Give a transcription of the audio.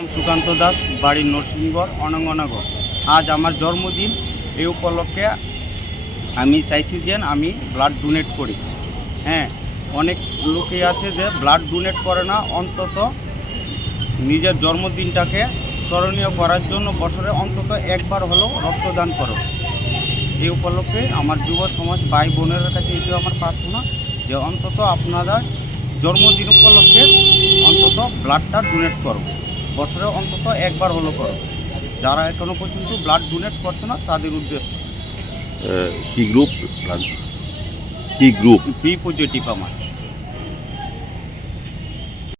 নাম সুকান্ত দাস, বাড়ি নরসিংগড়, অনঙ্গনগর। আজ আমার জন্মদিন, এই উপলক্ষে আমি চাইছি যে আমি ব্লাড ডোনেট করি। হ্যাঁ, অনেক লোকই আছে যে ব্লাড ডোনেট করে না, অন্তত নিজের জন্মদিনটাকে স্মরণীয় করার জন্য বছরে অন্তত একবার হলেও রক্তদান করো। এই উপলক্ষে আমার যুব সমাজ ভাই বোনের কাছে এটাও আমার প্রার্থনা যে অন্তত আপনারা জন্মদিন উপলক্ষে অন্তত ব্লাডটা ডোনেট করো, বছরে অন্তত একবার হলো করো। যারা এখনো পর্যন্ত ব্লাড ডোনেট করছে না তাদের উদ্দেশ্য। কি গ্রুপ? কি গ্রুপ? বি পজিটিভ আমার।